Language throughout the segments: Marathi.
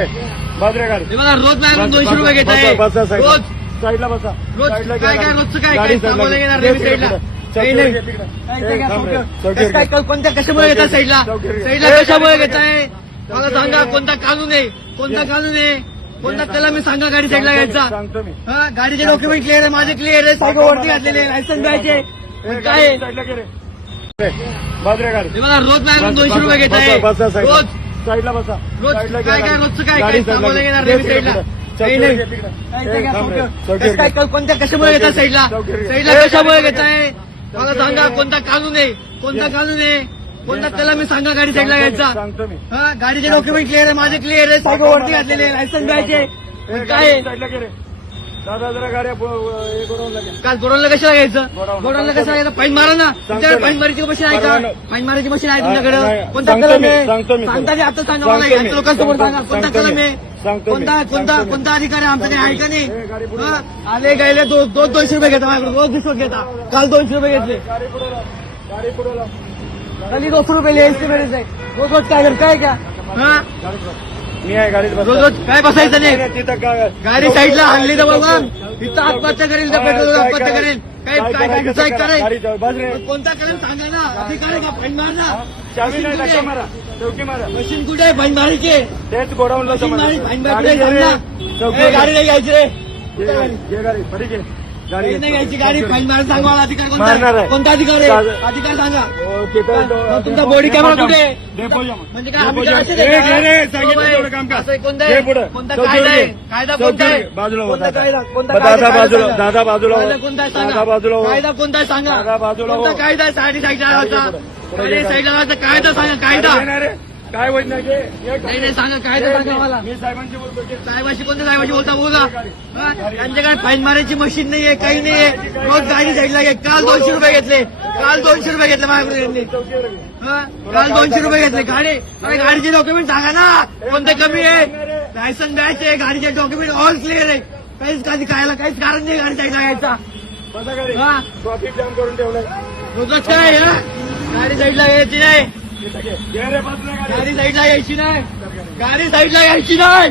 बाजरे गाडी हे बघा, रोज माझ्याकडून 200 रुपये घेत आहे. बसा साईडला. रोज साईडला बसा. रोज साईडला काय घ्या काय गाडी. रोजचं काय गाडी काय साईडला थांबवलं घेणार घे. नाही साईडला. काही नाही. तिकडे. काय काय काय थांब रे. चौकीवर. कसं काय कोणत्या कशामुळे घेतात साईडला? साईडला कशामुळे घेताय मला सांगा. कोणता कानून आहे? कोणता कानून आहे? कोणता कलम मी सांगा गाडी साईडला घ्यायचा? सांगतो मी. हा, गाडीचे डॉक्युमेंट क्लिअर आहे, माझे क्लिअर आहे, सायकल वरती घातलेले लायसन्स द्यायचे काय आहे? साईडला घे रे. बाजरे गाडी हे बघा, रोज माझ्याकडून 200 रुपये घेत आहे. बसा साईडला. रोज साईडला बसा. रोज साईडला काय घ्या काय गाडी. रोजचं काय गाडी काय साईडला थांबवलं घे. घेणार नाही तिकडे. साईडला. काही चौकीवर नाही. घे तिकडे. थांब रे. कसं चौकीवर काय घे. कोणत्या कशामुळे घेतात साईडला? साईडला कशामुळे घेताय मला सांगा. कोणता कानून आहे? कोणता कानून आहे? कोणता कलम मी सांगा गाडी साईडला घ्यायचा? सांगतो मी. हा, गाडीचे डॉक्युमेंट क्लिअर आहे, माझे क्लिअर आहे, सायकल वरती घातलेले लायसन्स द्यायचे काय आहे? साईडला घे रे. दादा जरा गाड्या हे गोडाऊनला घे. काल गोडाऊनला कशाला घ्यायचं? गोडाऊन. गोडाऊनला कशाला घ्यायचं? फाईन मारा ना. तुमच्याकडे फाईन मारायची मशीन आहे का? परवाना. फाईन मारायची मशीन आहे नाही, तुमच्याकडे? कोणता सांगतो कलम मी, आहे? सांगतो मी. सांगता आता सांगा मला. सांगतो मी. या लोकांसमोर सांगा कोणता सांगतो कलम मी. आहे? सांगतो मी. कोणता कोणता सांगतो मी. कोणता अधिकार आहे आमचा? काही आहे का नाही? गाडी पुढे हा? आले गेले 200 रुपये घेता माझ्याकडे. रोज रिश्वत घेता. काल 200 रुपये घेतले. गाडी पुढे लाव. गाडी पुढे लाव. खाली 200 रुपये लिहायचे आहे. रोज रोज काय करत काय का? हा? गाडीत बस. मी आहे गाडीत बस. रोज रोज काय बसायचं नाही. तिथं काय गाडी साईडला आणली तर बाबा इथं आत्महत्या करेल तर पेट्रोल आत्महत्या करेल. काय काय काय कसं करेल? गाडी बस रे. कोणता कलम सांगा ना. अधिकार आहे का फाईन मारना? चावी नाही धक्का मारा. चौकी मारा. मशीन कुठे आहे फाईन मारायचे? तेच गोडाऊनला मशीन समजा. मारी फाईन गाडी मारायची घे रे. सांगा. चौकी ए, गाडी नाही घ्यायची रे. घे गाडी. बरी घे. गाडी गाडी नाही घ्यायची. गाडी फाईन मारायला सांगा मला. अधिकार कोणता मारणार आहे? आहे. कोणता अधिकार आहे? अधिकार सांगा. मग तुमचा बॉडी कॅमेरा कुठे आहे? डेपो जाम. म्हणजे काय आम्ही डेपो करायचे जाम. नाही का? घे रे. सांगितलं तेवढं काम कर. असं कोणता घे आहे? पुढं. कोणता चौकीवर कायदा आहे? घे. कायदा कोणता आहे? चौकीवर बाजूला हो, कोणता दादा. कायदा? कोणता दादा कायदा बाजूला. सांगा. दादा बाजूला हो. कायदा कोणता आहे सांगा. दादा बाजूला हो. कायदा कोणता आहे सांगा. दादा बाजूला हो. कोणता कायदा आहे? साईडला लावायचा. पुढे गाडी घे. साईडला लावायचा. कायदा सांगा. कायदा गाडी नाही रे. काय होत नाही घे. नाही नाही सांगा. कायदा सांगा मला. मी साहेबांशी बोलतो घे. साहेबाशी कोणत्या साहेबाशी बोलता बोला. हा? त्यांच्याकडे फाईन मारायची मशीन नाहीये, काही नाहीये. रोज गाडी साईडला घे. काल 200 रुपये घेतले. काल 200 रुपये घेतले माझ्याकडे यांनी. चौकीवर घे. हा? काल 200 रुपये घेतले. गाडी अरे गाडीचे डॉक्युमेंट सांगा ना. कोणते कमी आहे? लायसन्स द्यायचे. गाडीचे डॉक्युमेंट ऑल क्लिअर आहे. काहीच काहीच कारण नाही गाडी साईडला घ्यायचा. बसा गाडी. हा? ट्रॉफिक जाम करून ठेवलंय. रोजच काय हा? गाडी साईडला घ्यायची नाही. घे रे बाजूला गाडी. गाडी साईडला घ्यायची नाही. गाडी साईडला घ्यायची नाही.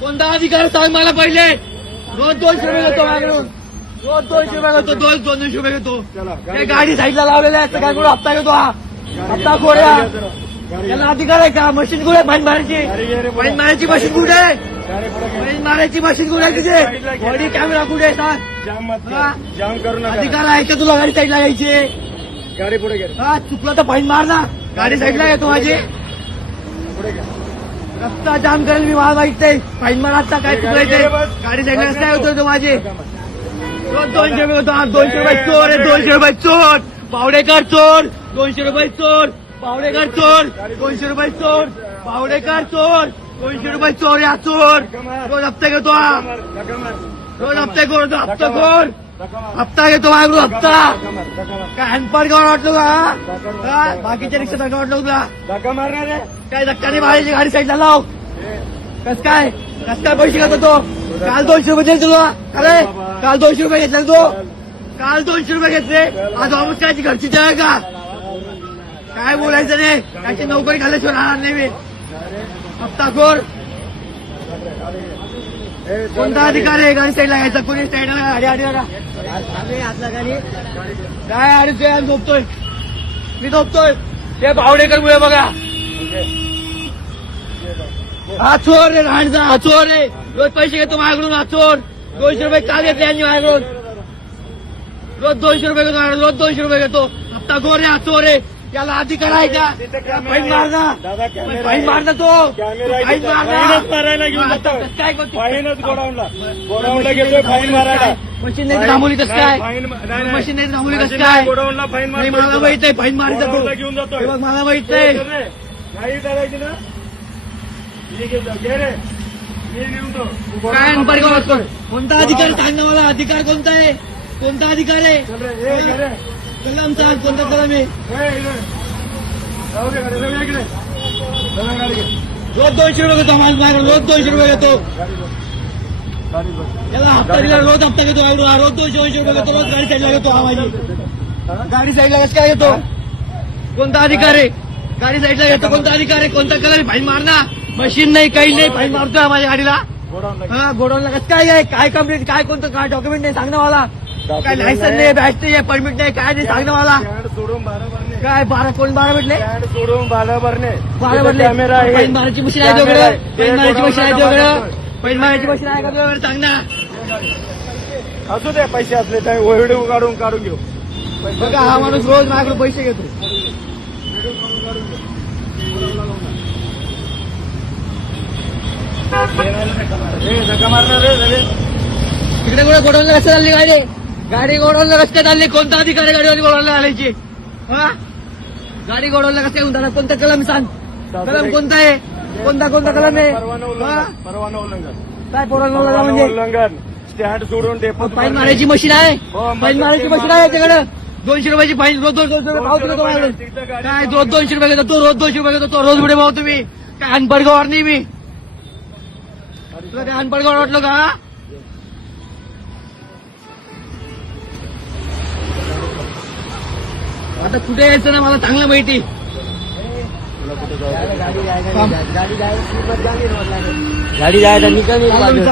कोणता अधिकार सांग मला पहिले. रोज 200 रुपये घेतो माझ्याकडून. रोज 200 रुपये घेतो. 200 रुपये घेतो. चला, हे गाडी साईडला लावलेल्या असतं काय कुठं हप्ता घेतो हा? हप्ता खोड्या. याला अधिकार आहे का? मशीन कुठे फाईन मारायची? गाडी घे रे पुढे. फाईन मारायची मशीन कुठे आहे? गाडी पुढे घे. फाईन मारायची मशीन कुठे आहे तिथे? बॉडी कॅमेरा कुठे आहे सांग. जाम मत हा? कर. जाम करू नका. अधिकार आहे का तुला गाडी साईडला घ्यायची? गाडी पुढे घे. हा चुकलं तर फाईन मार ना. गाडी साईडला घेतो माझी. पुढे घे. रस्ता जाम करेल मी. मला माहित नाही. फाईन मार आता काय चुकलायचे. गाडी साईडला काय होतो तो माझी. रोज 200 रुपये होतो. 200 रुपये चोर आहे. 200 रुपये चोर. पावडेकर चोर. 200 रुपये चोर. पावडेकर चोर. 200 रुपये चोर. पावडेकर चोर. 200 रुपये चोर. या चोर रोज हप्ता घेतो हा. धक्का मार. रोज हप्ते घेतो. हप्ता खोर. धक्का मार. हप्ता घेतो माझ्याकडून हप्ता. धक्का मार. धक्का मार. काय हँडपार घेऊन वाटलो का हा? बाकीच्या रिक्षा धक्का वाटलो तुला. धक्का मारणार रे. काय धक्का नाही मारायची. गाडी साईडला लाव. कस काय पैसे घेतो तो? काल 200 रुपये दिले तुला. अरे काल 200 रुपये घेतले तो. काल 200 रुपये घेतले. आज ऑफिस कायची घरची आहे का? काय बोलायचं नाही. त्याची नोकरी खाल्ल्याशिवाय राहणार नाही मी. हप्ताखोर. कोणता अधिकार आहे गाडी साईडला घ्यायचा? कोणी साईडला गाडी आडी गाडी काय अडीच आम्ही झोपतोय. मी झोपतोय. ते पावडेकर मुळे बघा. हा चोर रे. राहणचा हा चोर रे. रोज पैसे घेतो माझ्याकडून हा चोर. 200 रुपये काल घेतले यांनी माझ्याकडून. रोज 200 रुपये घेतो. रोज 200 रुपये घेतो. हप्ता खोर रे हा चोर रे. याला अधिकार आहे का? फाईन मारना. दादा कॅमेरा फाईन मारना तो. फाईन फाईनच मारायला घेऊन जातो. काय करतो? फाईनच गोडाऊनला. गोडाऊनला गेलोय फाईन मारायला. मशीन नाही थांबवली कसं काय? फाईन नाही, नाही. मशीन नाही थांबवली कसं मशीन काय? नाही, गोडाऊनला फाईन नाही मारतोय मला तुला. माहित आहे. फाईन मारायचा गोडाऊनला तो. घेऊन जातोय. हे बघ मला माहित आहे. गाडी करायची ना. मी घेतो. घे रे. मी लिहून तो. काय अनपार घेऊन वाटतोय? कोणता अधिकार सांग ना मला. अधिकार कोणता आहे? कोणता अधिकार आहे? चल रे. ए, घे रे. कलम सांग. कोणता कलम आहे? ए, इकडे. जाऊ दे गाडी. जाऊ दे इकडे. चला गाडी घे. रोज 200 रुपये घेतो माझ्याकडून. रोज 200 रुपये घेतो. गाडी बस. गाडी बस. याला हप्ता दिला. रोज हप्ता घेतो. रोज 200 रुपये घेतो. रोज गाडी साईडला घेतो हा माझी. गाडी साईडला कसं काय घेतो? कोणता अधिकार आहे? गाडी साईडला घेतो. कोणता अधिकार आहे? कोणता कलर? फाईन मारना. मशीन नाही काही नाही फाईन मारतोय माझ्या गाडीला गोडाऊनला हा गोडाऊनला कसं काय आहे काय कंप्लेंट काय कोणतं काय डॉक्युमेंट नाही सांग ना मला काय लायसन नाही बॅच नाही परमिट नाही काय नाही सांग ना मला स्टँड सोडून 12 भरणे काय 12 कोण 12 भेटले स्टँड सोडून 12 भरणे 12 भेटले कॅमेरा आहे फाईन मारायची मशीन आहे कॅमेरा आहे. तुझ्याकडे फाईन मारायची मशीन आहे तुझ्याकडे फाईन मारायची मशीन आहे का तुझ्याकडे सांग ना असू दे पैसे असले तर व्हिडिओ काढून घेऊ बघा हा माणूस रोज माझ्याकडे पैसे घेतो धक्का मारणार रे झाले तिकडे कुठे गोडाऊनला कसं चालली गाडी गोडाऊनला कसं काय चालली कोणता अधिकारी गाडीवाली गोडाऊनला घालायची हा गाडी गोडाऊनला कसं काय होणार कोणता कलम सांग कलम कोणता आहे कोणता कलम आहे हा? परवाना उल्लंघन काय पोरांना म्हणजे उल्लंघन स्टँड सोडून डेपो फाईन मारायची मशीन आहे हो, फाईन मारायची मशीन आहे त्याच्याकडे 200 रुपयाची फाईन रोज 200 रुपये भाव तुला तो मारून. काय रोज 200 रुपये घेतो तो रोज 200 रुपये घेतो तो रोज पुढे भाव तुम्ही काय अनपड गवार नाही मी तुला काय अनपड गवार वाटलं का आता कुठे यायचं ना मला चांगलं माहिती गाडी जायला निकल चाललो मी.